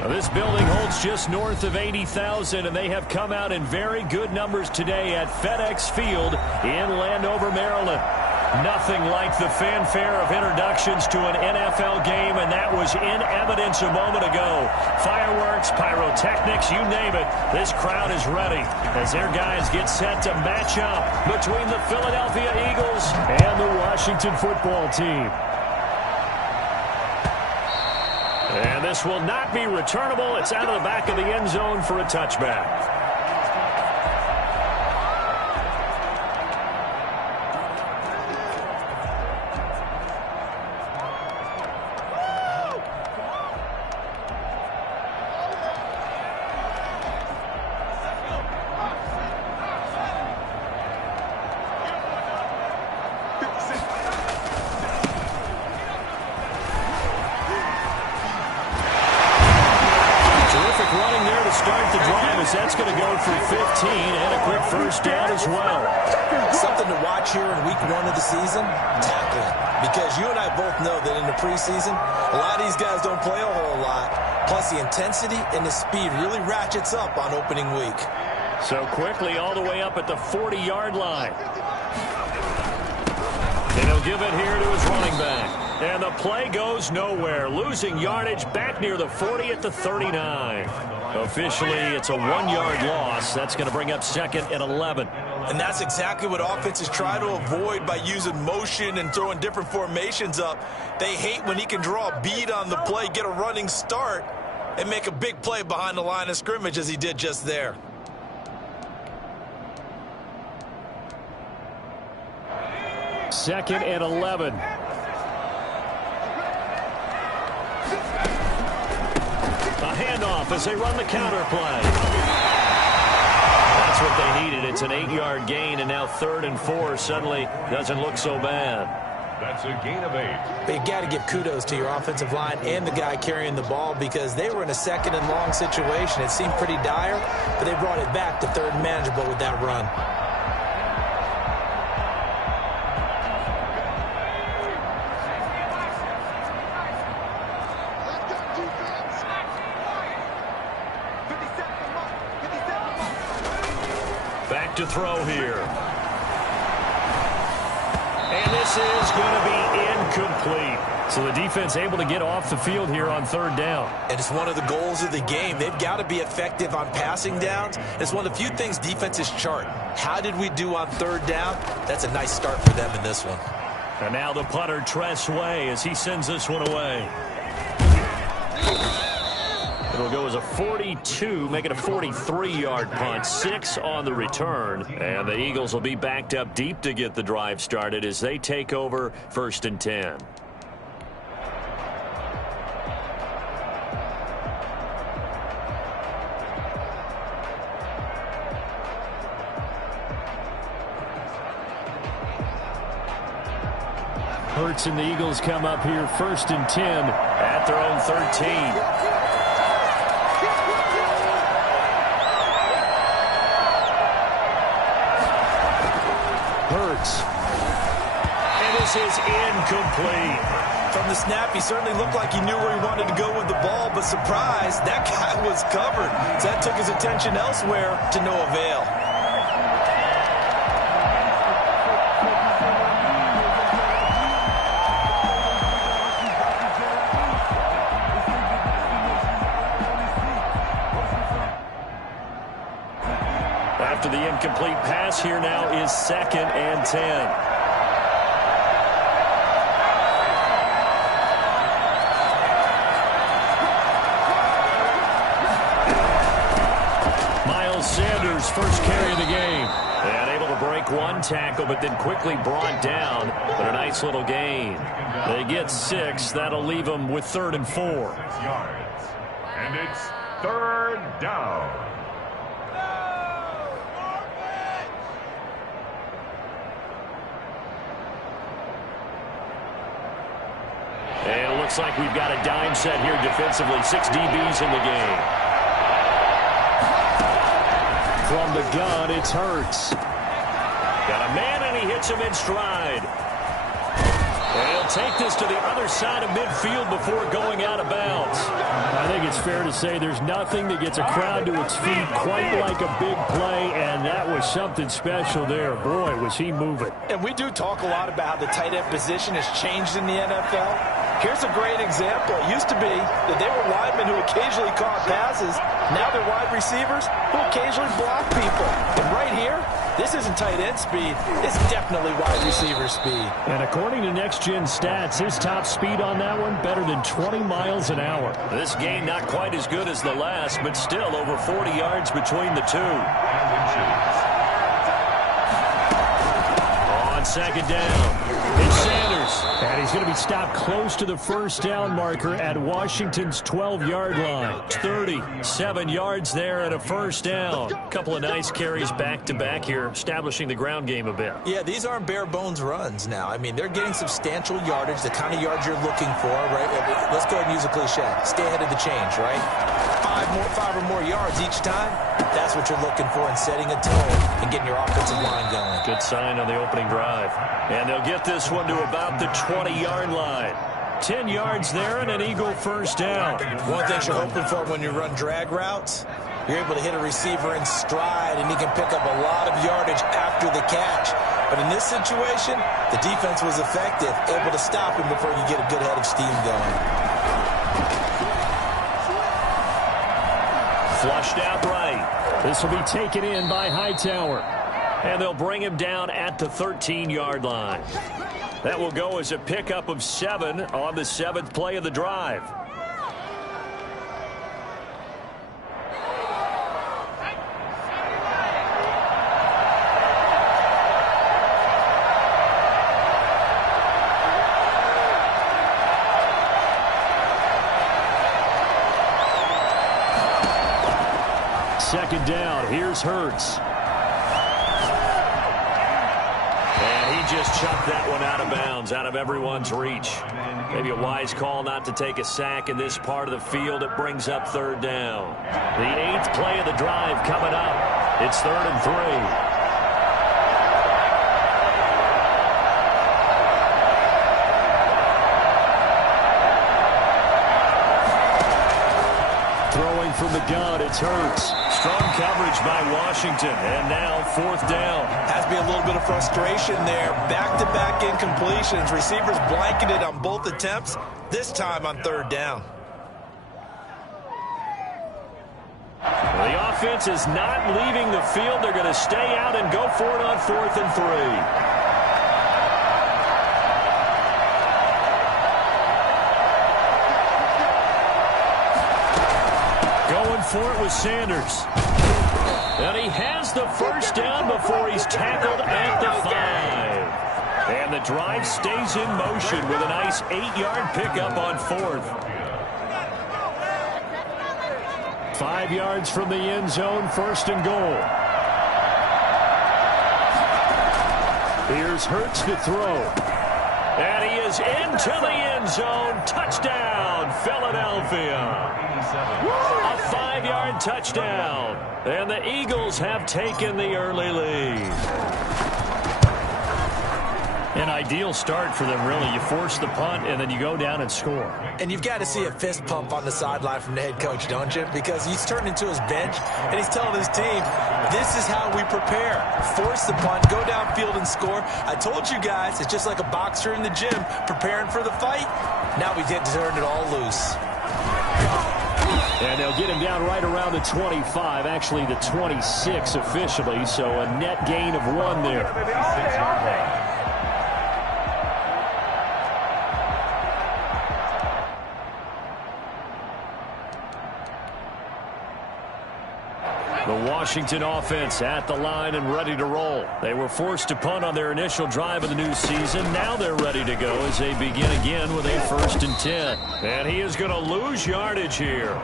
Now, this building holds just north of 80,000, and they have come out in very good numbers today at FedEx Field in Landover, Maryland. Nothing like the fanfare of introductions to an NFL game, and that was in evidence a moment ago. Fireworks, pyrotechnics, you name it. This crowd is ready as their guys get set to match up between the Philadelphia Eagles and the Washington football team. And this will not be returnable. It's out of the back of the end zone for a touchback. That's going to go for 15 and a quick first down as well. Something to watch here in week 1 of the season, tackling. Because you and I both know that in the preseason, a lot of these guys don't play a whole lot. Plus the intensity and the speed really ratchets up on opening week. So quickly all the way up at the 40-yard line. And he'll give it here to his running back. And the play goes nowhere. Losing yardage back near the 40 at the 39. Officially, it's a 1-yard loss. That's going to bring up 2nd and 11. And that's exactly what offenses try to avoid by using motion and throwing different formations up. They hate when he can draw a bead on the play, get a running start, and make a big play behind the line of scrimmage as he did just there. Second and 11. A handoff as they run the counter play. That's what they needed. It's an 8-yard gain, and now 3rd and 4 suddenly doesn't look so bad. That's a gain of 8. But you got to give kudos to your offensive line and the guy carrying the ball because they were in a 2nd and long situation. It seemed pretty dire, but they brought it back to 3rd and manageable with that run. Back to throw here. And this is going to be incomplete. So the defense able to get off the field here on 3rd down. And it's one of the goals of the game. They've got to be effective on passing downs. It's one of the few things defenses chart. How did we do on 3rd down? That's a nice start for them in this one. And now the punter, Tress Way, as he sends this one away. It'll go as a 42, make it a 43-yard punt, 6 on the return. And the Eagles will be backed up deep to get the drive started as they take over 1st and 10. Hurts and the Eagles come up here 1st and 10 at their own 13. And this is incomplete. From the snap, he certainly looked like he knew where he wanted to go with the ball, but surprise, that guy was covered. So that took his attention elsewhere to no avail. After the incomplete pass, here now is 2nd and 10. Miles Sanders, first carry of the game. And able to break one tackle, but then quickly brought down. But a nice little gain. They get 6. That'll leave them with 3rd and 4. 6 yards. And it's 3rd down. And it looks like we've got a dime set here defensively. 6 DBs in the game. From the gun, it's Hurts. Got a man, and he hits him in stride. And he'll take this to the other side of midfield before going out of bounds. I think it's fair to say there's nothing that gets a crowd to its feet quite like a big play, and that was something special there. Boy, was he moving. And we do talk a lot about how the tight end position has changed in the NFL. Here's a great example. It used to be that they were linemen who occasionally caught passes. Now they're wide receivers who occasionally block people. And right here, this isn't tight end speed. It's definitely wide receiver speed. And according to Next Gen Stats, his top speed on that one, better than 20 miles an hour. This game not quite as good as the last, but still over 40 yards between the two. On second down, it's Sanders. And he's going to be stopped close to the first down marker at Washington's 12-yard line. 37 yards there and a first down. A couple of nice carries back-to-back here, establishing the ground game a bit. Yeah, these aren't bare-bones runs now. I mean, they're getting substantial yardage, the kind of yards you're looking for, right? Let's go ahead and use a cliche. Stay ahead of the change, right? Five or more yards each time. That's what you're looking for in setting a tone and getting your offensive line going. Good sign on the opening drive. And they'll get this one to about the 20-yard line. 10 yards there and an Eagle first down. One thing you're hoping for when you run drag routes, you're able to hit a receiver in stride, and he can pick up a lot of yardage after the catch. But in this situation, the defense was effective, able to stop him before you get a good head of steam going. Flushed out right. This will be taken in by Hightower. And they'll bring him down at the 13-yard line. That will go as a pickup of 7 on the 7th play of the drive. Second down. Here's Hurts. Just chucked that one out of bounds, out of everyone's reach. Maybe a wise call not to take a sack in this part of the field. It brings up third down. The 8th play of the drive coming up. It's 3rd and 3. Throwing from the gun, it's Hurts. Strong coverage by Washington, and now 4th down. Has to be a little bit of frustration there. Back-to-back incompletions. Receivers blanketed on both attempts, this time on 3rd down. The offense is not leaving the field. They're going to stay out and go for it on 4th and 3. For it was Sanders. And he has the first down before he's tackled at the 5. And the drive stays in motion with a nice 8-yard pickup on 4th. 5 yards from the end zone, 1st and goal. Here's Hurts to throw. And he is into the end zone. Touchdown, Philadelphia. A 5-yard touchdown. And the Eagles have taken the early lead. An ideal start for them, really. You force the punt, and then you go down and score. And you've got to see a fist pump on the sideline from the head coach, don't you? Because he's turned into his bench, and he's telling his team, this is how we prepare. Force the punt, go downfield and score. I told you guys, it's just like a boxer in the gym preparing for the fight. Now we get to turn it all loose. And they'll get him down right around the 25, actually the 26 officially, so a net gain of 1 there. The Washington offense at the line and ready to roll. They were forced to punt on their initial drive of the new season. Now they're ready to go as they begin again with a 1st and 10. And he is going to lose yardage here.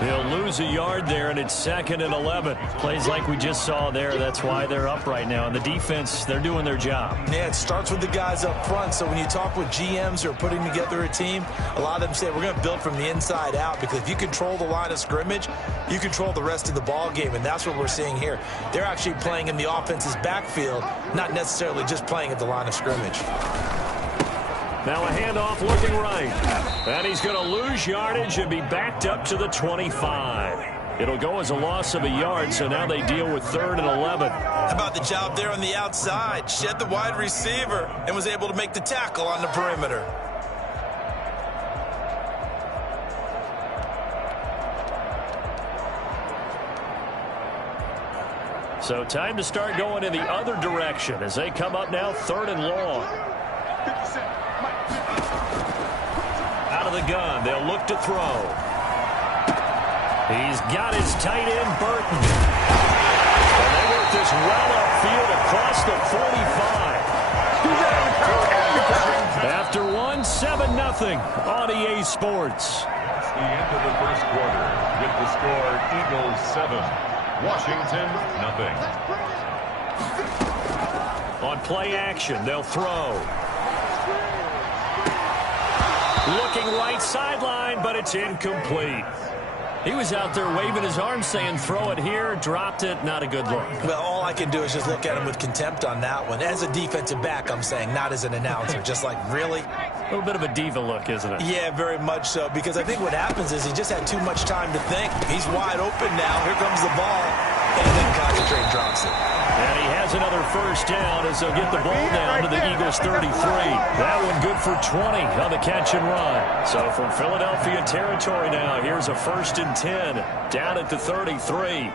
He'll lose a yard there, and it's 2nd and 11. Plays like we just saw there. That's why they're up right now. And the defense, they're doing their job. Yeah, it starts with the guys up front. So when you talk with GMs who are putting together a team, a lot of them say we're going to build from the inside out, because if you control the line of scrimmage, you control the rest of the ball game. And that's what we're seeing here. They're actually playing in the offense's backfield, not necessarily just playing at the line of scrimmage. Now a handoff looking right. And he's going to lose yardage and be backed up to the 25. It'll go as a loss of a yard, so now they deal with 3rd and 11. How about the job there on the outside? Shed the wide receiver and was able to make the tackle on the perimeter. So time to start going in the other direction as they come up now 3rd and long. Out of the gun, they'll look to throw. He's got his tight end, Burton. And they work this well upfield across the 45. After one, 7-0 on EA Sports. It's the end of the first quarter with the score Eagles 7, Washington 0. On play action, they'll throw. Looking right sideline, but it's incomplete. He was out there waving his arms saying, throw it here, dropped it, not a good look. Well, all I can do is just look at him with contempt on that one. As a defensive back, I'm saying, not as an announcer. Just like, really? A little bit of a diva look, isn't it? Yeah, very much so, because I think what happens is he just had too much time to think. He's wide open now. Here comes the ball, and then concentrate and drops it. And he has another first down as they'll get the ball down to the Eagles 33. That one good for 20 on the catch and run. So from Philadelphia territory now, here's a 1st and 10 down at the 33.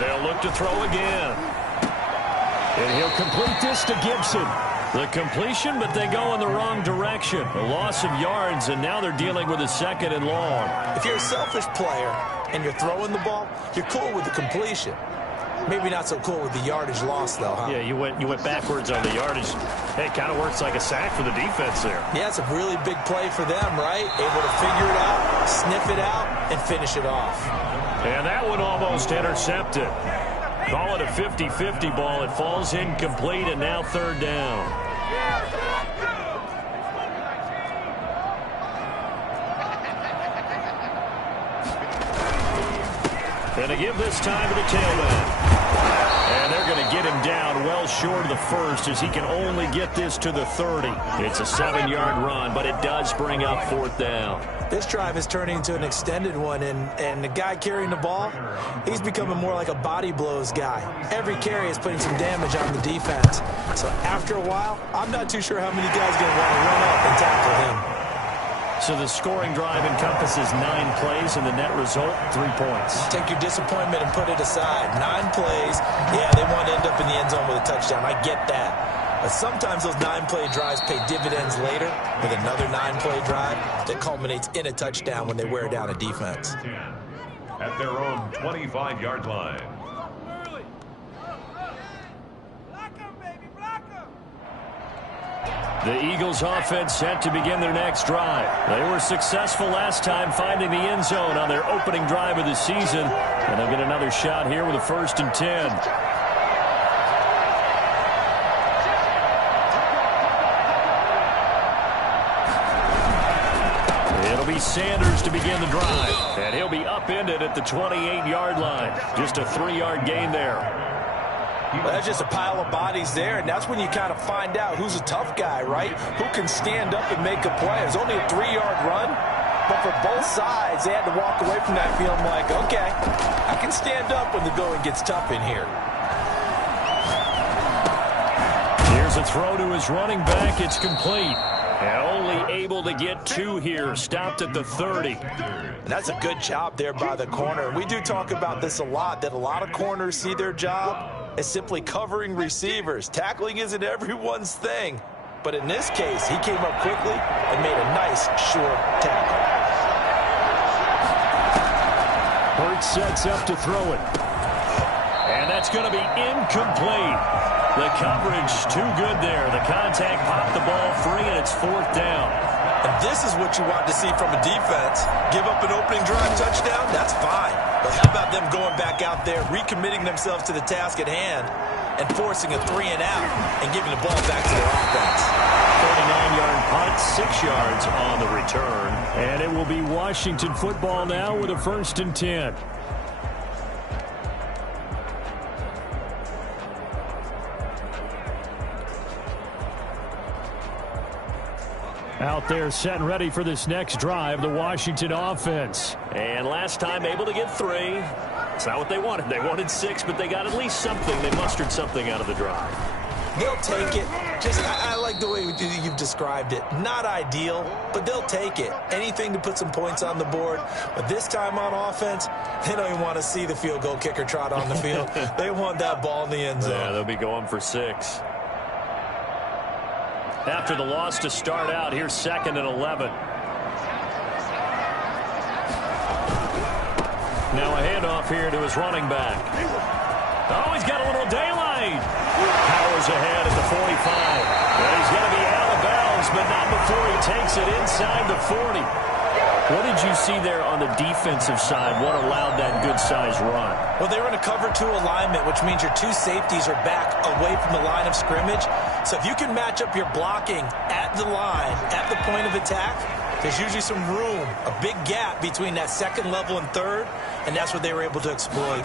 They'll look to throw again. And he'll complete this to Gibson. The completion, but they go in the wrong direction. A loss of yards, and now they're dealing with a 2nd and long. If you're a selfish player and you're throwing the ball, you're cool with the completion. Maybe not so cool with the yardage loss, though, huh? Yeah, you went backwards on the yardage. Hey, it kind of works like a sack for the defense there. Yeah, it's a really big play for them, right? Able to figure it out, sniff it out, and finish it off. And that one almost intercepted. Call it a 50-50 ball. It falls incomplete, and now 3rd down. And they give this time to the tailback. And they're going to get him down well short of the 1st as he can only get this to the 30. It's a 7-yard run, but it does bring up 4th down. This drive is turning into an extended one, and the guy carrying the ball, he's becoming more like a body blows guy. Every carry is putting some damage on the defense. So after a while, I'm not too sure how many guys are going to want to run up and tackle him. So the scoring drive encompasses 9 plays, and the net result, 3 points. Take your disappointment and put it aside. 9 plays, yeah, they want to end up in the end zone with a touchdown. I get that. But sometimes those 9-play drives pay dividends later with another 9-play drive that culminates in a touchdown when they wear down a defense. At their own 25-yard line. The Eagles offense set to begin their next drive. They were successful last time finding the end zone on their opening drive of the season. And they'll get another shot here with a 1st and 10. It'll be Sanders to begin the drive. And he'll be upended at the 28-yard line. Just a 3-yard gain there. Well, that's just a pile of bodies there, and that's when you kind of find out who's a tough guy, right? Who can stand up and make a play. It was only a 3-yard run, but for both sides, they had to walk away from that feeling like, okay, I can stand up when the going gets tough in here. Here's a throw to his running back. It's complete. And only able to get 2 here. Stopped at the 30. And that's a good job there by the corner. We do talk about this a lot, that a lot of corners see their job as simply covering receivers. Tackling isn't everyone's thing. But in this case, he came up quickly and made a nice, short tackle. Hurts sets up to throw it. And that's going to be incomplete. The coverage too good there. The contact popped the ball free, and it's 4th down. And this is what you want to see from a defense. Give up an opening drive touchdown, that's fine. But how about them going back out there, recommitting themselves to the task at hand, and forcing a 3-and-out and giving the ball back to their offense. 49-yard punt, 6 yards on the return. And it will be Washington football now with a 1st and 10. Out there set and ready for this next drive, the Washington offense. And last time able to get 3. It's not what they wanted. They wanted 6, but they got at least something. They mustered something out of the drive. They'll take it. I like the way you've described it. Not ideal, but they'll take it. Anything to put some points on the board. But this time on offense, they don't even want to see the field goal kicker trot on the field. They want that ball in the end zone. Yeah, they'll be going for 6. After the loss to start out, here's 2nd and 11. Now a handoff here to his running back. Oh, he's got a little daylight. Powers ahead at the 45. Well, he's going to be out of bounds, but not before he takes it inside the 40. What did you see there on the defensive side? What allowed that good-sized run? Well, they were in a cover-2 alignment, which means your 2 safeties are back away from the line of scrimmage. So if you can match up your blocking at the line, at the point of attack, there's usually some room, a big gap between that 2nd level and 3rd, and that's what they were able to exploit.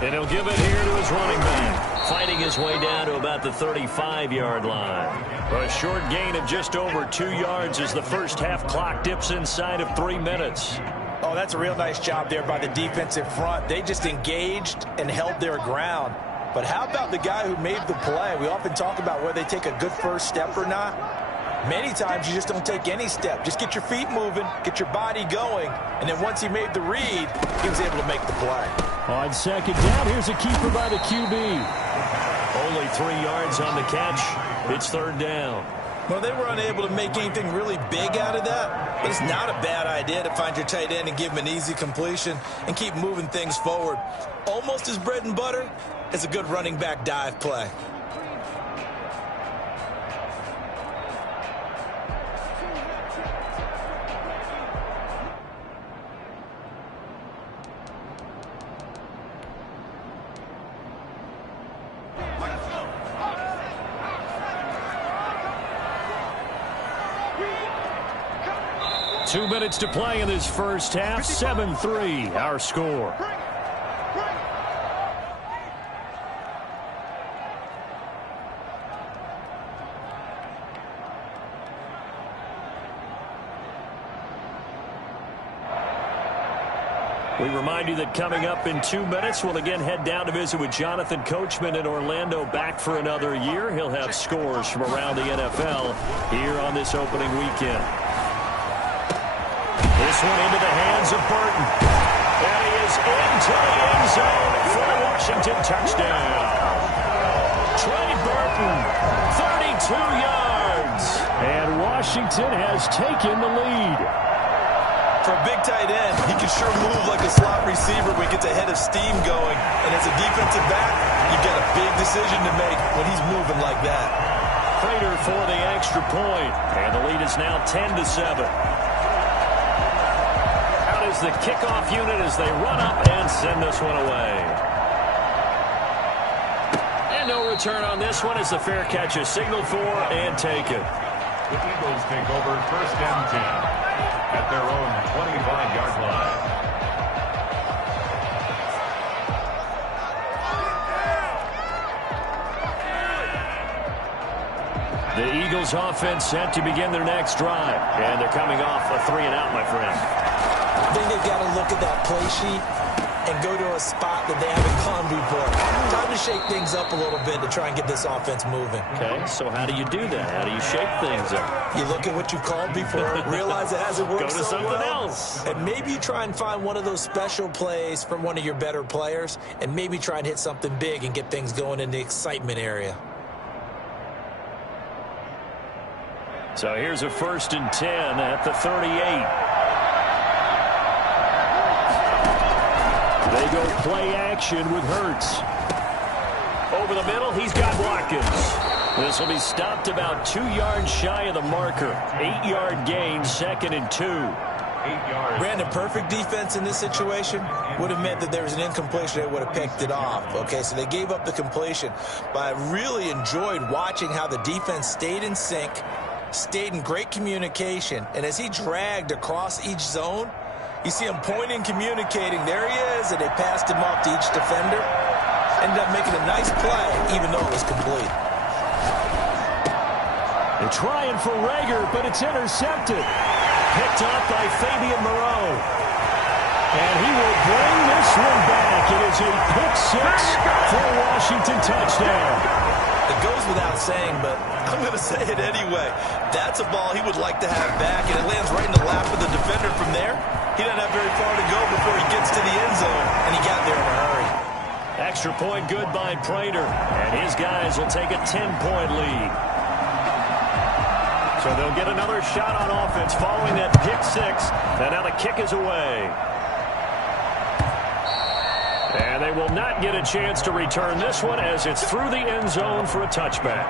And he'll give it here to his running back, fighting his way down to about the 35-yard line. A short gain of just over 2 yards as the first half clock dips inside of 3 minutes. Oh, that's a real nice job there by the defensive front. They just engaged and held their ground. But how about the guy who made the play? We often talk about whether they take a good first step or not. Many times you just don't take any step. Just get your feet moving, get your body going, and then once he made the read, he was able to make the play. On 2nd down, here's a keeper by the QB. Only 3 yards on the catch. It's 3rd down. Well, they were unable to make anything really big out of that, but it's not a bad idea to find your tight end and give him an easy completion and keep moving things forward. Almost as bread and butter as a good running back dive play. Two minutes to play in this first half. 7-3, our score. We remind you that coming up in 2 minutes, we'll again head down to visit with Jonathan Coachman in Orlando, back for another year. He'll have scores from around the NFL here on this opening weekend. This one into the hands of Burton. And he is into the end zone for the Washington touchdown. Trey Burton, 32 yards. And Washington has taken the lead. For a big tight end, he can sure move like a slot receiver when he gets a head of steam going. And as a defensive back, you've got a big decision to make when he's moving like that. Prater for the extra point. And the lead is now 10-7. Is the kickoff unit as they run up and send this one away. And no return on this one as the fair catch is signaled for and taken. The Eagles take over 1st and 10 at their own 25-yard line. The Eagles offense set to begin their next drive. And they're coming off a 3-and-out, my friend. I think they've got to look at that play sheet and go to a spot that they haven't gone before. Time to shake things up a little bit to try and get this offense moving. Okay, so how do you do that? How do you shake things up? You look at what you've called before, realize it hasn't worked Go to so something well, else. and maybe you try and find one of those special plays from one of your better players, and maybe try and hit something big and get things going in the excitement area. So here's a 1st and 10 at the 38. They go play action with Hurts. Over the middle, he's got Watkins. This will be stopped about 2 yards shy of the marker. 8-yard gain, 2nd and 2. 8 yards. Brandon, perfect defense in this situation would have meant that there was an incompletion. They would have picked it off. Okay, so they gave up the completion. But I really enjoyed watching how the defense stayed in sync, stayed in great communication, and as he dragged across each zone, you see him pointing, communicating. There he is, and they passed him off to each defender. Ended up making a nice play, even though it was complete. They're trying for Reagor, but it's intercepted. Picked up by Fabian Moreau. And he will bring this one back. It is a pick six for a Washington touchdown. It goes without saying, but I'm going to say it anyway. That's a ball he would like to have back, and it lands right in the lap of the defender from there. He doesn't have very far to go before he gets to the end zone, and he got there in a hurry. Extra point good by Prater, and his guys will take a 10-point lead. So they'll get another shot on offense following that pick six, and now the kick is away. And they will not get a chance to return this one as it's through the end zone for a touchback.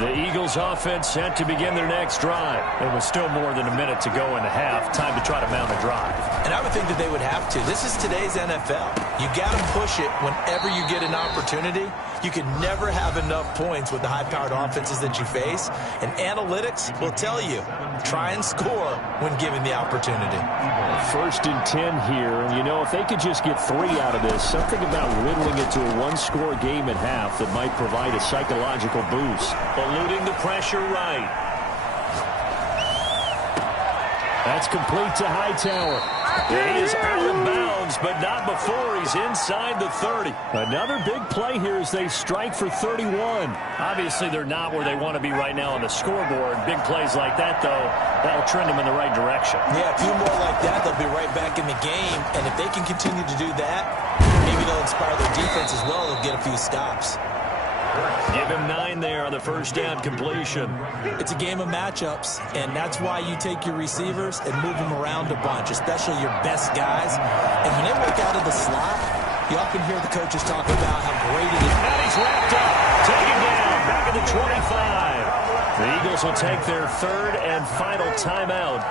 The Eagles offense set to begin their next drive. It was still more than a minute to go in the half. Time to try to mount a drive. And I would think that they would have to. This is today's NFL. You got to push it whenever you get an opportunity. You can never have enough points with the high-powered offenses that you face. And analytics will tell you, try and score when given the opportunity. 1st and 10 here. And, you know, if they could just get 3 out of this, something about whittling it to a one-score game at half that might provide a psychological boost. Eluding the pressure right. That's complete to Hightower. He is out of bounds, but not before he's inside the 30. Another big play here as they strike for 31. Obviously, they're not where they want to be right now on the scoreboard. Big plays like that, though, that'll trend them in the right direction. Yeah, a few more like that, they'll be right back in the game. And if they can continue to do that, maybe they'll inspire their defense as well. They'll get a few stops. Give him 9 there on the first down completion. It's a game of matchups, and that's why you take your receivers and move them around a bunch, especially your best guys. And when they work out of the slot, you often hear the coaches talk about how great it is. And he's wrapped up, taken down, back at the 25. The Eagles will take their 3rd and final timeout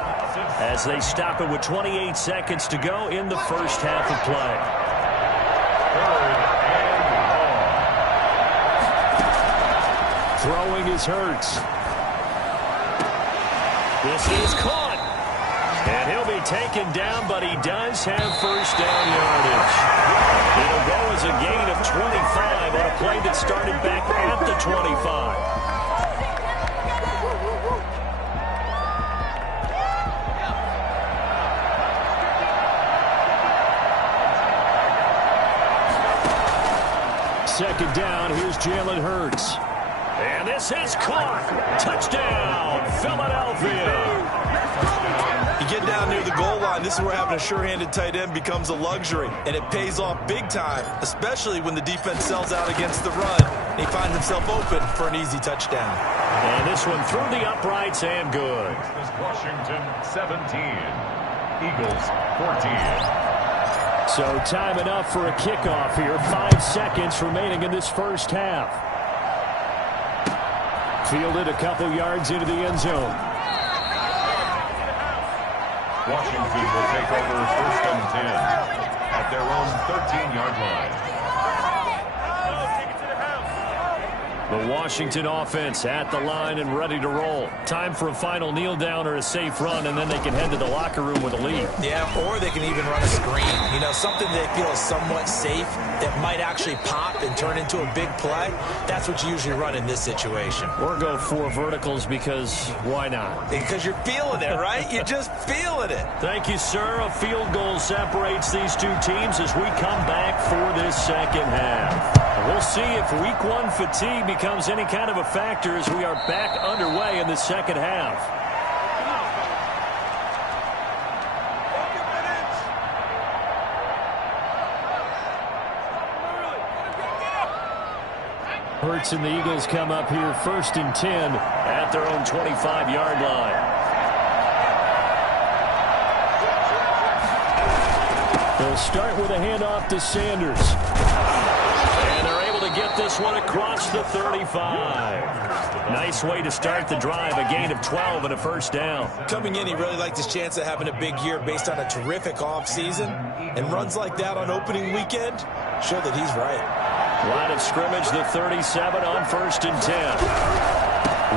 as they stop it with 28 seconds to go in the first half of play. Throwing is Hurts. This is caught. And he'll be taken down, but he does have first down yardage. It'll go as a gain of 25 on a play that started back at the 25. Second down, here's Jalen Hurts. And this is caught. Touchdown, Philadelphia. You get down near the goal line, this is where having a sure-handed tight end becomes a luxury. And it pays off big time, especially when the defense sells out against the run. And he finds himself open for an easy touchdown. And this one through the uprights and good. Washington 17, Eagles 14. So time enough for a kickoff here. 5 seconds remaining in this first half. Fielded a couple yards into the end zone. Washington will take over 1st and 10 at their own 13-yard line. The Washington offense at the line and ready to roll. Time for a final kneel down or a safe run, and then they can head to the locker room with a lead. Yeah, or they can even run a screen. You know, something they feel is somewhat safe that might actually pop and turn into a big play. That's what you usually run in this situation. Or go 4 verticals because why not? Because you're feeling it, right? You're just feeling it. Thank you, sir. A field goal separates these two teams as we come back for this second half. We'll see if week 1 fatigue becomes any kind of a factor as we are back underway in the second half. Hurts and the Eagles come up here 1st and 10 at their own 25-yard line. They'll start with a handoff to Sanders. And they're able to get this one across the 35. Nice way to start the drive, a gain of 12 and a first down. Coming in, he really liked his chance of having a big year based on a terrific offseason. And runs like that on opening weekend show that he's right. Line of scrimmage, the 37 on 1st and 10.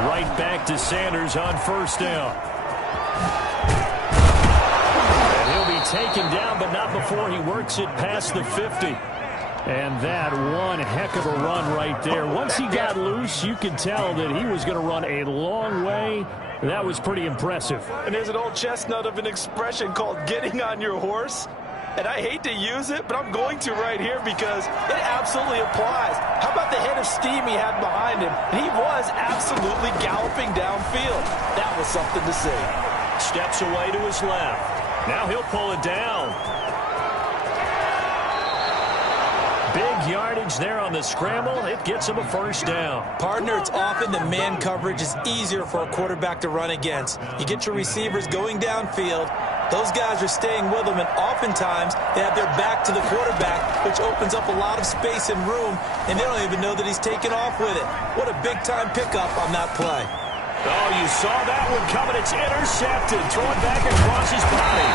Right back to Sanders on first down. And he'll be taken down, but not before he works it past the 50. And that one heck of a run right there. Once he got loose, you could tell that he was going to run a long way. That was pretty impressive. And there's an old chestnut of an expression called getting on your horse. And I hate to use it, but I'm going to right here because it absolutely applies. How about the head of steam he had behind him? He was absolutely galloping downfield. That was something to see. Steps away to his left. Now he'll pull it down. Big yardage there on the scramble. It gets him a first down. Partner, it's often that man coverage is easier for a quarterback to run against. You get your receivers going downfield. Those guys are staying with them, and oftentimes they have their back to the quarterback, which opens up a lot of space and room, and they don't even know that he's taken off with it. What a big-time pickup on that play. Oh, you saw that one coming. It's intercepted. Throw it back across his body.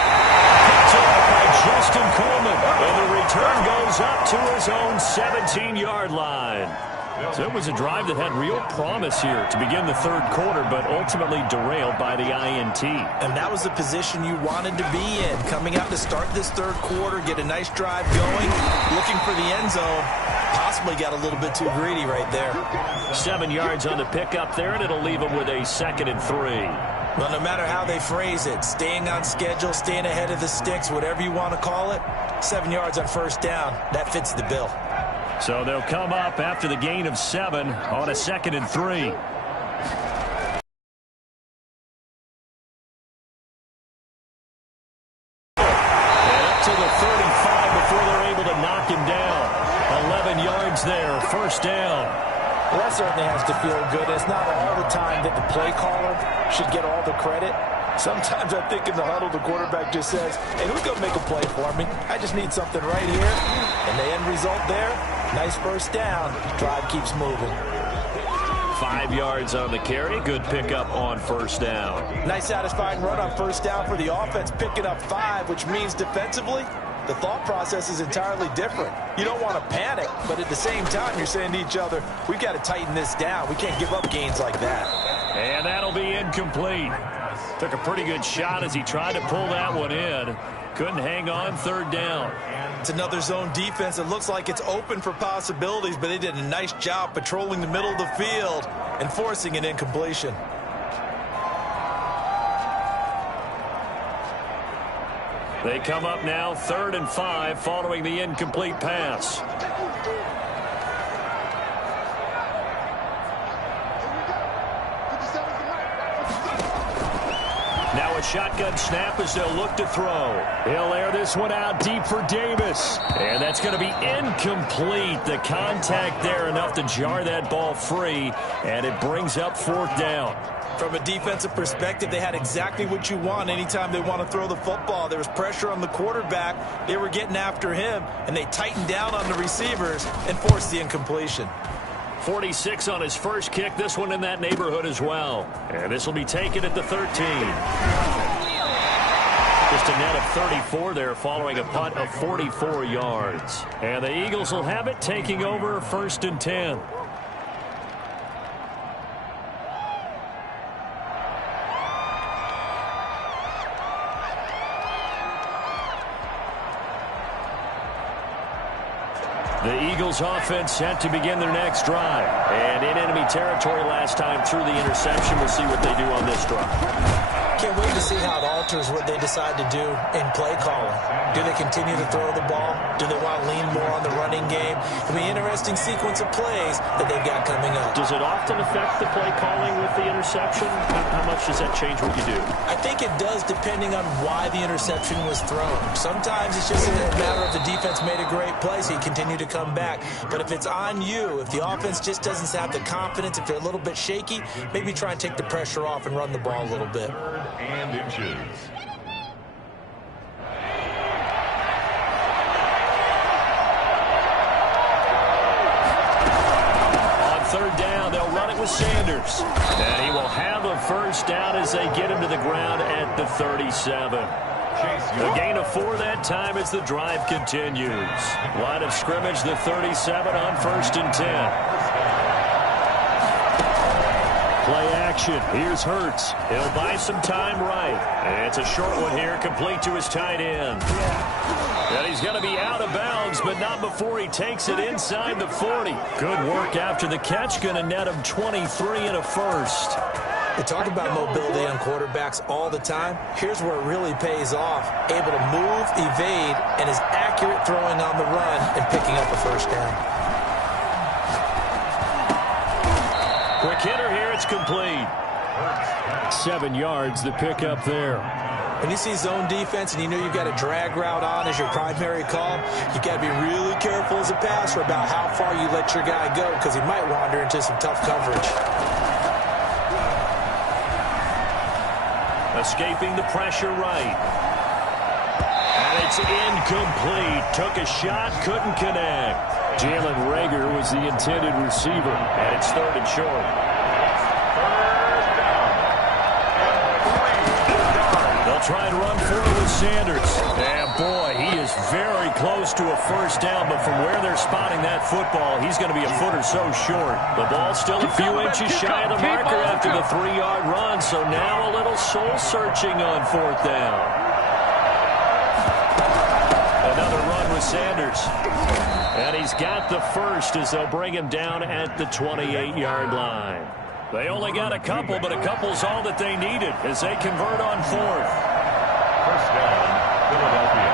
Picked off by Justin Coleman. And the return goes up to his own 17-yard line. So it was a drive that had real promise here to begin the third quarter, but ultimately derailed by the INT. And that was the position you wanted to be in. Coming out to start this third quarter, get a nice drive going, looking for the end zone. Possibly got a little bit too greedy right there. 7 yards on the pickup there, and it'll leave him with a 2nd and 3. Well, no matter how they phrase it, staying on schedule, staying ahead of the sticks, whatever you want to call it, 7 yards on first down, that fits the bill. So they'll come up after the gain of 7 on a 2nd and 3. And up to the 35 before they're able to knock him down. 11 yards there, first down. Well, that certainly has to feel good. It's not all the time that the play caller should get all the credit. Sometimes I think in the huddle, the quarterback just says, hey, who's going to make a play for me? I just need something right here. And the end result there, nice first down. Drive keeps moving. 5 yards on the carry. Good pickup on first down. Nice satisfying run on first down for the offense, picking up 5, which means defensively, the thought process is entirely different. You don't want to panic, but at the same time, you're saying to each other, we've got to tighten this down. We can't give up gains like that. And that'll be incomplete. Took a pretty good shot as he tried to pull that one in. Couldn't hang on third down. It's another zone defense. It looks like it's open for possibilities, but they did a nice job patrolling the middle of the field and forcing an incompletion. They come up now 3rd and 5 following the incomplete pass. Now a shotgun snap as they'll look to throw. He'll air this one out deep for Davis. And that's going to be incomplete. The contact there enough to jar that ball free. And it brings up 4th down. From a defensive perspective, they had exactly what you want anytime they want to throw the football. There was pressure on the quarterback. They were getting after him, and they tightened down on the receivers and forced the incompletion. 46 on his first kick. This one in that neighborhood as well. And this will be taken at the 13. Just a net of 34 there following a punt of 44 yards. And the Eagles will have it, taking over 1st and 10. The Eagles offense set to begin their next drive. And in enemy territory last time through the interception. We'll see what they do on this drive. Can't wait to see how it alters what they decide to do in play calling. Do they continue to throw the ball? Do they want to lean more on the running game? It'll be an interesting sequence of plays that they've got coming up. Does it often affect the play calling with the interception? How much does that change what you do? I think it does depending on why the interception was thrown. Sometimes it's just a matter of the defense made a great play, so you continue to come back. But if it's on you, if the offense just doesn't have the confidence, if they're a little bit shaky, maybe try and take the pressure off and run the ball a little bit. And inches. On 3rd down, they'll run it with Sanders. And he will have a first down as they get him to the ground at the 37. A gain of 4 that time as the drive continues. Line of scrimmage, the 37 on 1st and 10. Play action. Here's Hurts. He'll buy some time right. And it's a short one here, complete to his tight end. And he's going to be out of bounds, but not before he takes it inside the 40. Good work after the catch. Going to net him 23 and a first. We talk about mobility on quarterbacks all the time. Here's where it really pays off. Able to move, evade, and is accurate throwing on the run and picking up a first down. Quick hitter here. It's complete. 7 yards, the pickup there. When you see zone defense and you know you've got a drag route on as your primary call, you got to be really careful as a passer about how far you let your guy go because he might wander into some tough coverage. Escaping the pressure right. And it's incomplete. Took a shot, couldn't connect. Jalen Reagor was the intended receiver. And it's 3rd and short. They'll try and run forward with Sanders. And boy, he is very close to a first down, but from where they're spotting that football, he's going to be a foot or so short. The ball's still a few inches shy of the marker after the 3-yard run, so now a little soul-searching on 4th down. Another run with Sanders. And he's got the first as they'll bring him down at the 28-yard line. They only got a couple, but a couple's all that they needed as they convert on 4th. First down, Philadelphia.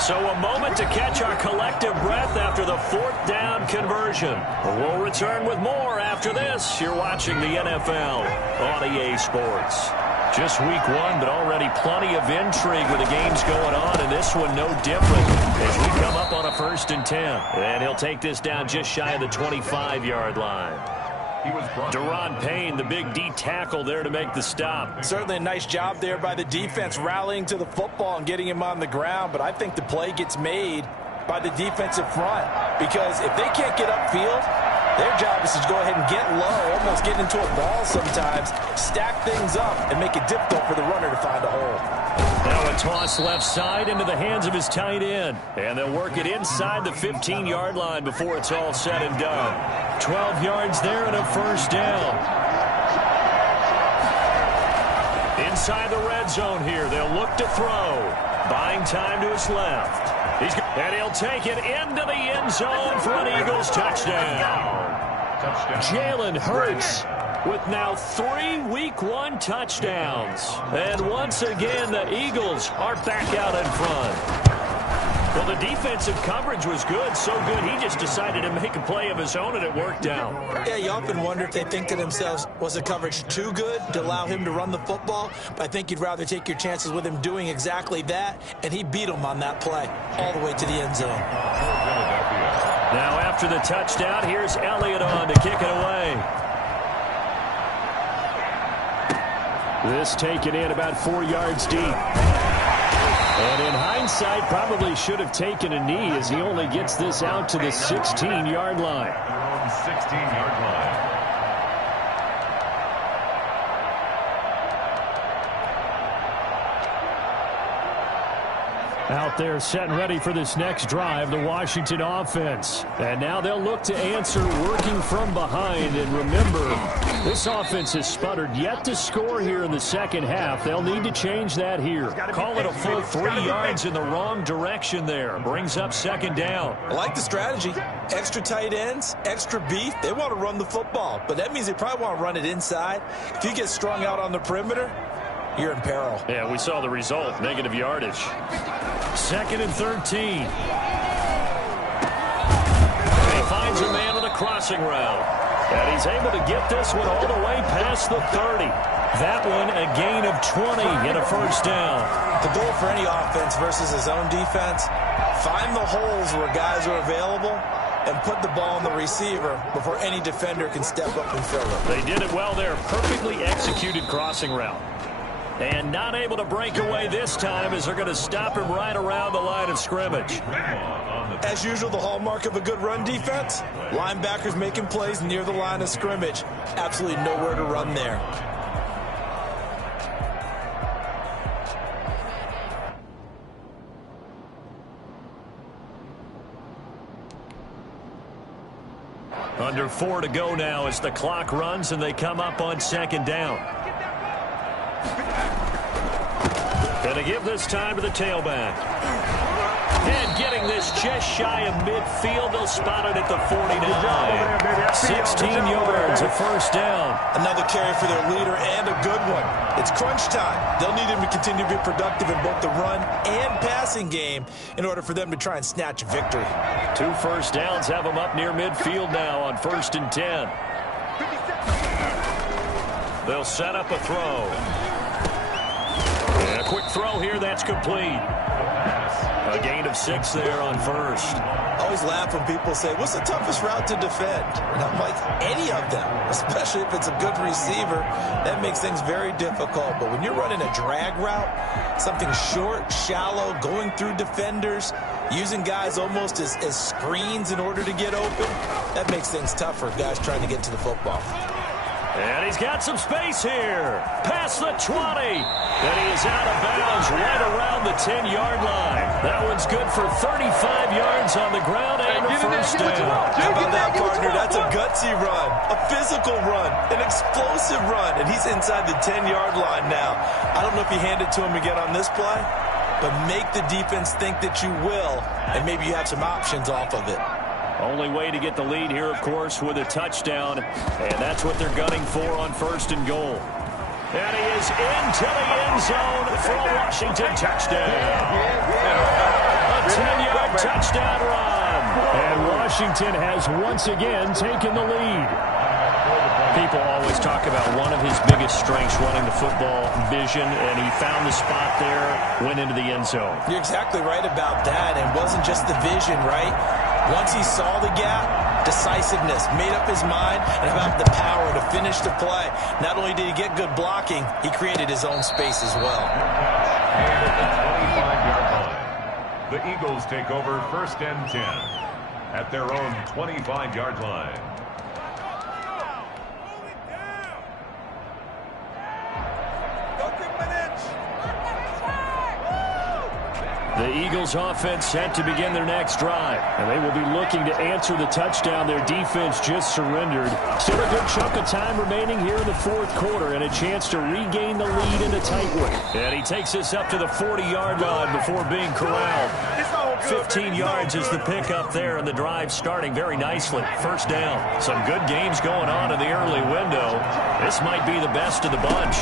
So a moment to catch our collective breath after the 4th down conversion. We'll return with more after this. You're watching the NFL on EA Sports. Just week 1, but already plenty of intrigue with the games going on, and this one no different as we come up on a 1st and 10. And he'll take this down just shy of the 25-yard line. Daron Payne, the big D tackle there to make the stop. Certainly a nice job there by the defense rallying to the football and getting him on the ground, but I think the play gets made by the defensive front because if they can't get upfield, their job is to go ahead and get low, almost get into a ball sometimes, stack things up, and make it difficult for the runner to find a hole. Now a toss left side into the hands of his tight end. And they'll work it inside the 15-yard line before it's all said and done. 12 yards there and a first down. Inside the red zone here, they'll look to throw. Buying time to his left. And he'll take it into the end zone for an Eagles touchdown. Jalen Hurts with now 3 Week 1 touchdowns. And once again, the Eagles are back out in front. Well, the defensive coverage was good, so good he just decided to make a play of his own, and it worked out. Yeah, you often wonder if they think to themselves, was the coverage too good to allow him to run the football? But I think you'd rather take your chances with him doing exactly that, and he beat him on that play all the way to the end zone. Now after the touchdown, here's Elliott on to kick it away. This taken in about 4 yards deep. And in hindsight, probably should have taken a knee as he only gets this out to the 16-yard line. 16-yard line. Out there set and ready for this next drive, the Washington offense. And now they'll look to answer working from behind. And remember, this offense has sputtered yet to score here in the second half. They'll need to change that here. Call it a full 3 yards in the wrong direction there. Brings up 2nd down. I like the strategy. Extra tight ends, extra beef. They want to run the football, but that means they probably want to run it inside. If you get strung out on the perimeter, you're in peril. Yeah, we saw the result, negative yardage. 2nd and 13. And he finds a man on a crossing route. And he's able to get this one all the way past the 30. That one a gain of 20 and a first down. The goal for any offense versus his own defense, find the holes where guys are available and put the ball on the receiver before any defender can step up and fill it. They did it well there. Perfectly executed crossing route. And not able to break away this time as they're going to stop him right around the line of scrimmage. As usual, the hallmark of a good run defense, linebackers making plays near the line of scrimmage. Absolutely nowhere to run there. Under 4 to go now as the clock runs and they come up on second down. Gonna give this time to the tailback. And getting this just shy of midfield. They'll spot it at the 49. 16 yards, a first down. Another carry for their leader and a good one. It's crunch time. They'll need him to continue to be productive in both the run and passing game in order for them to try and snatch a victory. 2 first downs have them up near midfield now on 1st and 10. They'll set up a throw. And a quick throw here, that's complete. A gain of 6 there on first. I always laugh when people say, what's the toughest route to defend? And I'm like, any of them, especially if it's a good receiver. That makes things very difficult. But when you're running a drag route, something short, shallow, going through defenders, using guys almost as screens in order to get open, that makes things tough for guys trying to get to the football. And he's got some space here. Past the 20. And he is out of bounds right around the 10-yard line. That one's good for 35 yards on the ground and a first down. How about that, partner? That's a gutsy run, a physical run, an explosive run. And he's inside the 10-yard line now. I don't know if you hand it to him again on this play, but make the defense think that you will, and maybe you have some options off of it. Only way to get the lead here, of course, with a touchdown. And that's what they're gunning for on 1st and goal. And he is into the end zone for a Washington touchdown. A 10-yard touchdown run. And Washington has once again taken the lead. People always talk about one of his biggest strengths running the football, vision, and he found the spot there, went into the end zone. You're exactly right about that. And it wasn't just the vision, right? Once he saw the gap, decisiveness, made up his mind, and about the power to finish the play. Not only did he get good blocking, he created his own space as well. And at the 25-yard line, the Eagles take over 1st and 10 at their own 25-yard line. The Eagles offense set to begin their next drive. And they will be looking to answer the touchdown their defense just surrendered. Still a good chunk of time remaining here in the 4th quarter and a chance to regain the lead in a tight one. And he takes this up to the 40-yard line before being corralled. 15 yards is the pickup there, and the drive starting very nicely. First down. Some good games going on in the early window. This might be the best of the bunch.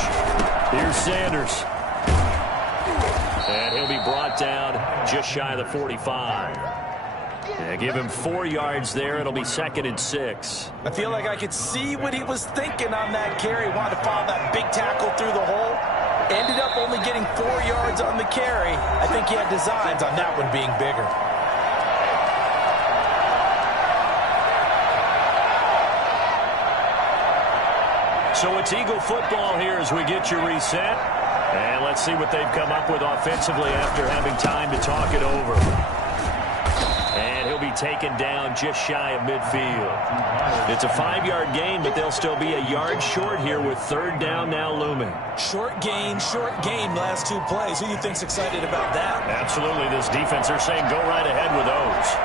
Here's Sanders. And he'll be brought down just shy of the 45. Yeah, give him 4 yards there. It'll be 2nd and 6. I feel like I could see what he was thinking on that carry. Wanted to follow that big tackle through the hole. Ended up only getting 4 yards on the carry. I think he had designs on that one being bigger. So it's Eagle football here as we get you reset. And let's see what they've come up with offensively after having time to talk it over. And he'll be taken down just shy of midfield. It's a 5-yard gain, but they'll still be a yard short here with 3rd down now looming. Short gain, last 2 plays. Who do you think's excited about that? Absolutely, this defense, they're saying go right ahead with those.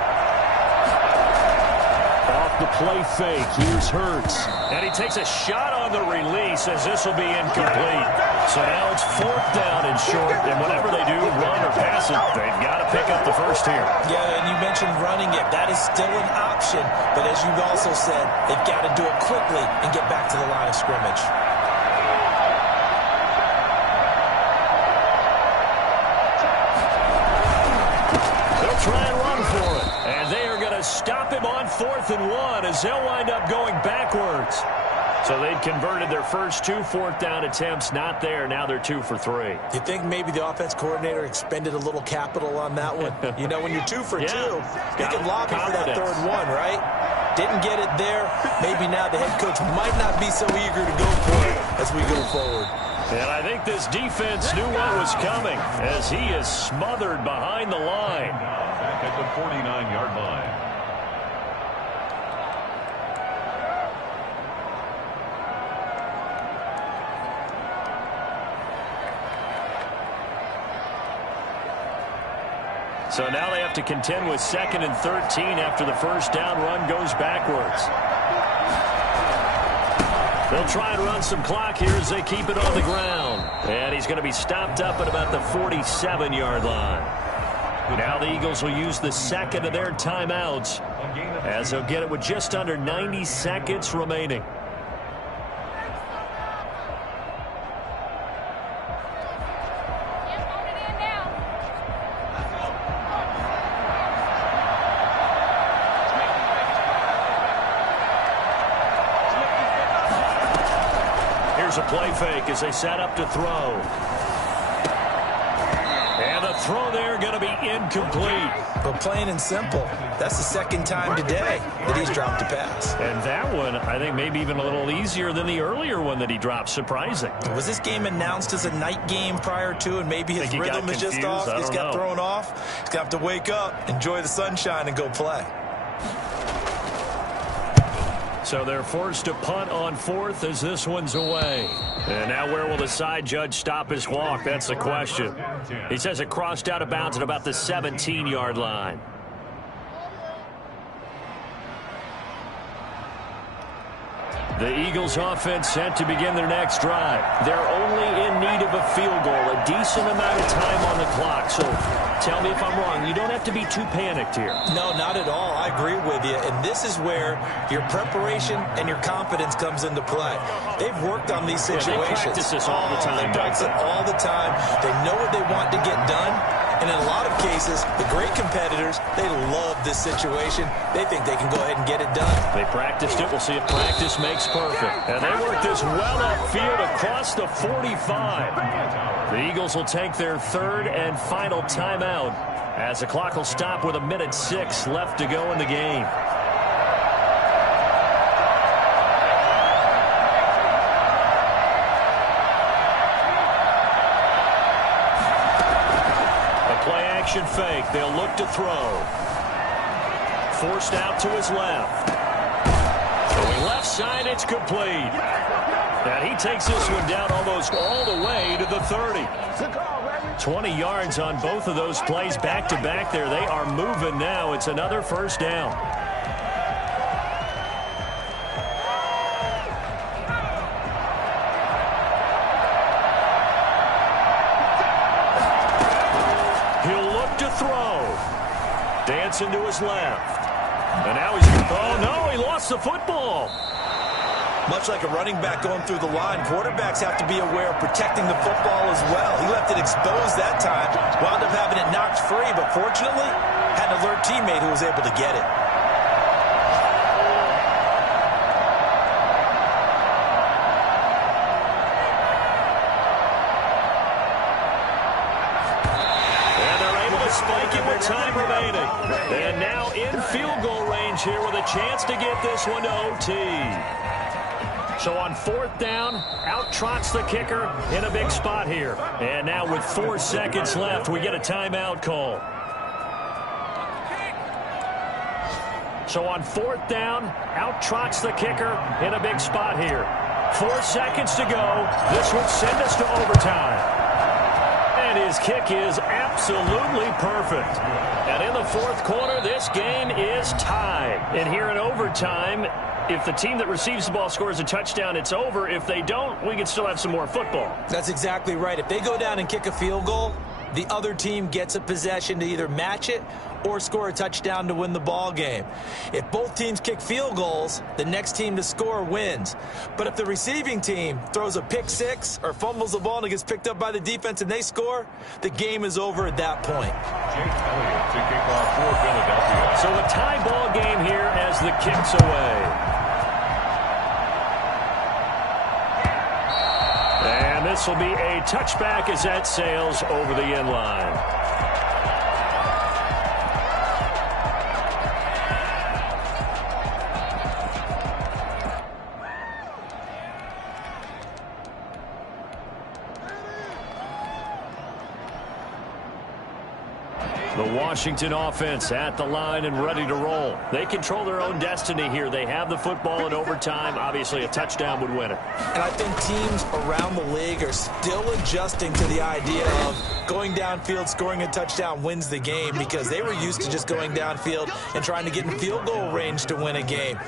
Off the play fake, here's Hurts. And he takes a shot on the release as this will be incomplete. So now it's 4th down and short, and whenever they do run or pass it, they've got to pick up the first here. Yeah, and you mentioned running it. That is still an option, but as you've also said, they've got to do it quickly and get back to the line of scrimmage. They'll try and run for it, and they are going to stop him on 4th and 1 as they'll wind up going backwards. So they'd converted their first 2 4th down attempts. Not there. Now they're 2 for 3. You think maybe the offense coordinator expended a little capital on that one? You know, when you're 2 for 2, you can lobby for that 3rd one, right? Didn't get it there. Maybe now the head coach might not be so eager to go for it as we go forward. And I think this defense knew what was coming as he is smothered behind the line. Back at the 49-yard line. So now they have to contend with 2nd and 13 after the first down run goes backwards. They'll try and run some clock here as they keep it on the ground. And he's going to be stopped up at about the 47-yard line. Now the Eagles will use the second of their timeouts as they'll get it with just under 90 seconds remaining. Here's a play fake as they set up to throw. And the throw there going to be incomplete. But plain and simple, that's the second time today that he's dropped a pass. And that one, I think, maybe even a little easier than the earlier one that he dropped. Surprising. Was this game announced as a night game prior to, and maybe his rhythm is just off? He's got thrown off. He's going to have to wake up, enjoy the sunshine, and go play. So they're forced to punt on fourth as this one's away. And now where will the side judge stop his walk? That's the question. He says it crossed out of bounds at about the 17-yard line. The Eagles offense set to begin their next drive. They're only in need of a field goal, a decent amount of time on the clock. So tell me if I'm wrong. You don't have to be too panicked here. No, not at all. I agree with you. And this is where your preparation and your confidence comes into play. They've worked on these situations. They practice this all the time. They practice it all the time. They know what they want to get done. And in a lot of cases, the great competitors, they love this situation. They think they can go ahead and get it done. They practiced it. We'll see if practice makes perfect. And they work this well upfield across the 45. The Eagles will take their third and final timeout as the clock will stop with 1:06 left to go in the game. Action fake. They'll look to throw. Forced out to his left. Going left side, it's complete. And he takes this one down almost all the way to the 30. 20 yards on both of those plays back to back there. They are moving now. It's another first down. Dancing to his left. And now he's... Oh, no, he lost the football. Much like a running back going through the line, quarterbacks have to be aware of protecting the football as well. He left it exposed that time, wound up having it knocked free, but fortunately, had an alert teammate who was able to get it. Spike it with time remaining. And now in field goal range here with a chance to get this one to OT. So on fourth down, out trots the kicker in a big spot here. And now with 4 seconds left, we get a timeout call. So on fourth down, out trots the kicker in a big spot here. 4 seconds to go. This would send us to overtime. And his kick is absolutely perfect. And in the fourth quarter, this game is tied. And here in overtime, if the team that receives the ball scores a touchdown, it's over. If they don't, we can still have some more football. That's exactly right. If they go down and kick a field goal, the other team gets a possession to either match it or score a touchdown to win the ball game. If both teams kick field goals, the next team to score wins. But if the receiving team throws a pick six or fumbles the ball and it gets picked up by the defense and they score, the game is over at that point. Jake Elliott to kick off for Philadelphia. So a tie ball game here as the kick's away. And this will be a touchback as that sails over the end line. The Washington offense at the line and ready to roll. They control their own destiny here. They have the football in overtime. Obviously, a touchdown would win it. And I think teams around the league are still adjusting to the idea of going downfield, scoring a touchdown wins the game, because they were used to just going downfield and trying to get in field goal range to win a game.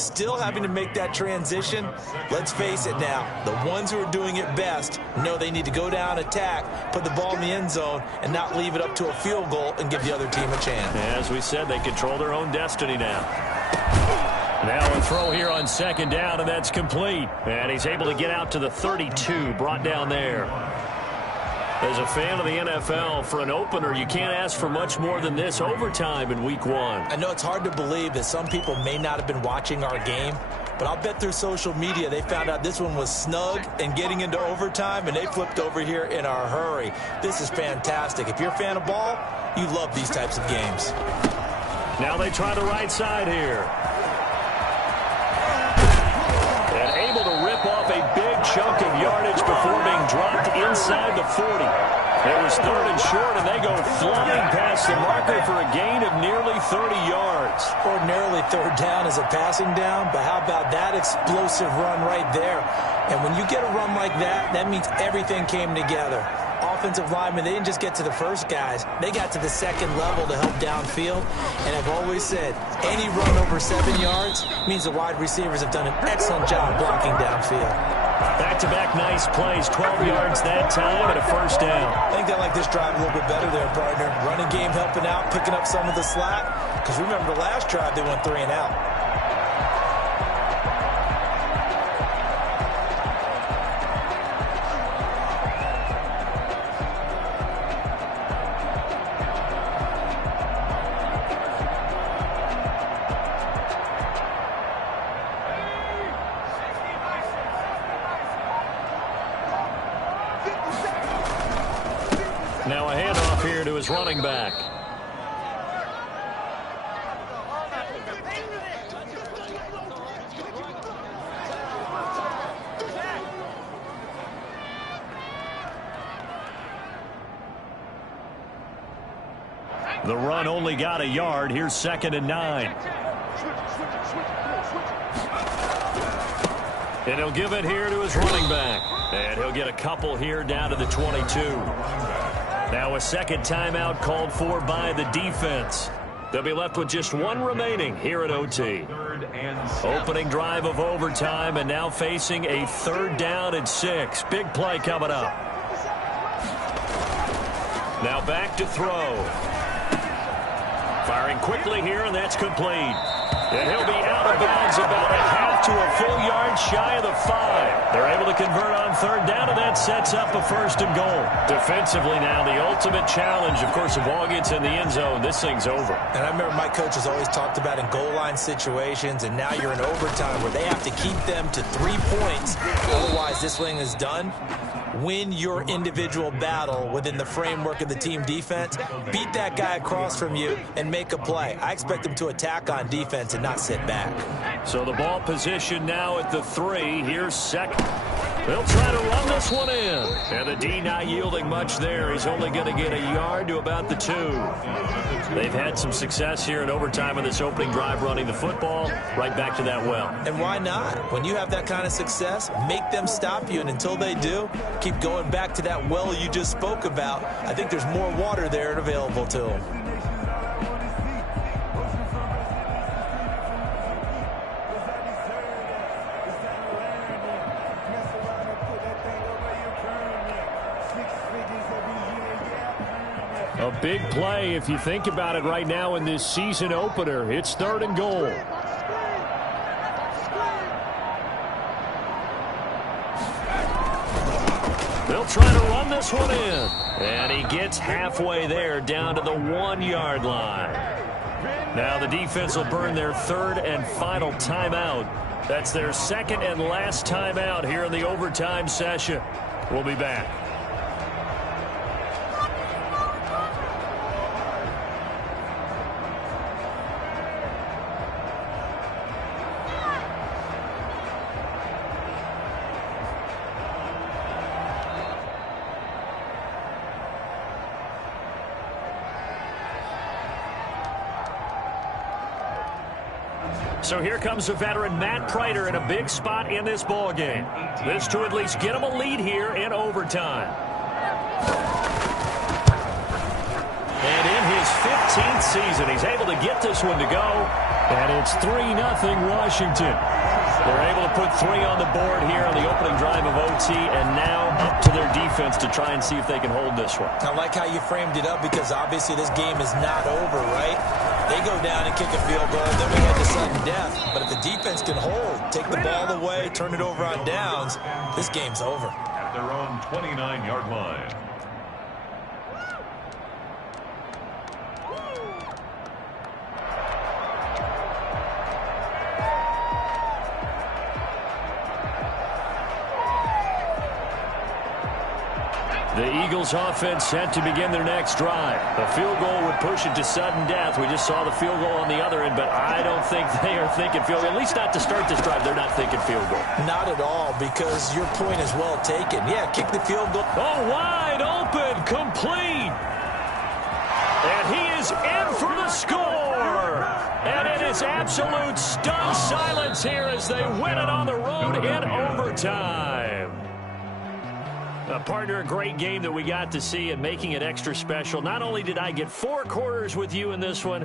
Still having to make that transition. Let's face it now, the ones who are doing it best know they need to go down, attack, put the ball in the end zone, and not leave it up to a field goal and give the other team a chance. As we said, they control their own destiny now. Now a throw here on second down, and that's complete. And he's able to get out to the 32, brought down there. As a fan of the NFL, for an opener, you can't ask for much more than this overtime in Week 1. I know it's hard to believe that some people may not have been watching our game, but I'll bet through social media they found out this one was snug and getting into overtime, and they flipped over here in a hurry. This is fantastic. If you're a fan of ball, you love these types of games. Now they try the right side here. And able to rip off a big chunk of yardage before being dropped inside the 40. It was 3rd and short, and they go flying past the marker for a gain of nearly 30 yards. Ordinarily, 3rd down is a passing down, but how about that explosive run right there? And when you get a run like that, that means everything came together. Offensive linemen, they didn't just get to the first guys. They got to the second level to help downfield. And I've always said, any run over 7 yards means the wide receivers have done an excellent job blocking downfield. Back-to-back nice plays, 12 yards that time and a first down. I think they like this drive a little bit better there, partner. Running game helping out, picking up some of the slack. Because remember the last drive, they went 3 and out. Now a handoff here to his running back. The run only got a yard. Here's 2nd and 9. And he'll give it here to his running back. And he'll get a couple here down to the 22. Now a second timeout called for by the defense. They'll be left with just one remaining here at OT. Opening drive of overtime, and now facing a 3rd down and 6. Big play coming up. Now back to throw. Firing quickly here, and that's complete. And he'll be out of bounds about a half to a full yard shy of the 5. They're able to convert on 3rd down, and that sets up a 1st and goal. Defensively now, the ultimate challenge. Of course, the ball gets in the end zone, this thing's over. And I remember my coaches always talked about in goal line situations, and now you're in overtime where they have to keep them to 3 points. Otherwise, this thing is done. Win your individual battle within the framework of the team defense. Beat that guy across from you and make a play. I expect them to attack on defense and not sit back. So the ball position now at the 3. Here's 2nd. They'll try to run this one in. And the D not yielding much there. He's only going to get a yard to about the 2. They've had some success here in overtime in this opening drive running the football. Right back to that well. And why not? When you have that kind of success, make them stop you. And until they do, keep going back to that well you just spoke about. I think there's more water there available to them. A big play if you think about it right now in this season opener. It's 3rd and goal. They'll try to run this one in. And he gets halfway there down to the 1 yard line. Now the defense will burn their 3rd and final timeout. That's their 2nd and last timeout here in the overtime session. We'll be back. So here comes the veteran Matt Prater in a big spot in this ball game. This to at least get him a lead here in overtime. And in his 15th season, he's able to get this one to go. And it's 3-0 Washington. They're able to put 3 on the board here on the opening drive of OT, and now up to their defense to try and see if they can hold this one. I like how you framed it up because obviously this game is not over, right? They go down and kick a field goal, then we head to sudden death. But if the defense can hold, take the ball away, turn it over on downs, this game's over. At their own 29-yard line. The Eagles offense set to begin their next drive. The field goal would push it to sudden death. We just saw the field goal on the other end, but I don't think they are thinking field goal. At least not to start this drive. They're not thinking field goal. Not at all, because your point is well taken. Yeah, kick the field goal. Oh, wide open, complete. And he is in for the score. And it is absolute stunned silence here as they win it on the road in overtime. Partner, a great game that we got to see and making it extra special. Not only did I get 4 quarters with you in this one,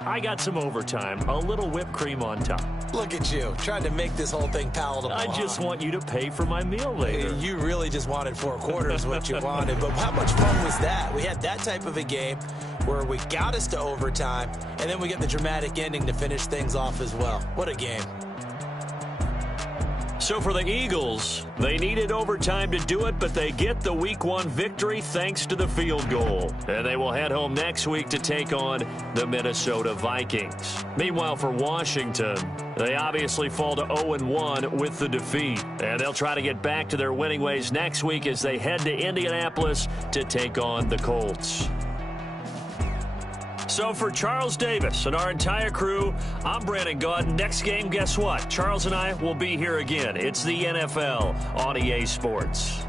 I got some overtime, a little whipped cream on top. Look at you, trying to make this whole thing palatable. I just want you to pay for my meal later. You really just wanted 4 quarters, what you wanted. But how much fun was that? We had that type of a game where we got us to overtime, and then we get the dramatic ending to finish things off as well. What a game. So for the Eagles, they needed overtime to do it, but they get the Week 1 victory thanks to the field goal. And they will head home next week to take on the Minnesota Vikings. Meanwhile, for Washington, they obviously fall to 0-1 with the defeat. And they'll try to get back to their winning ways next week as they head to Indianapolis to take on the Colts. So for Charles Davis and our entire crew, I'm Brandon Gaudin. Next game, guess what? Charles and I will be here again. It's the NFL on EA Sports.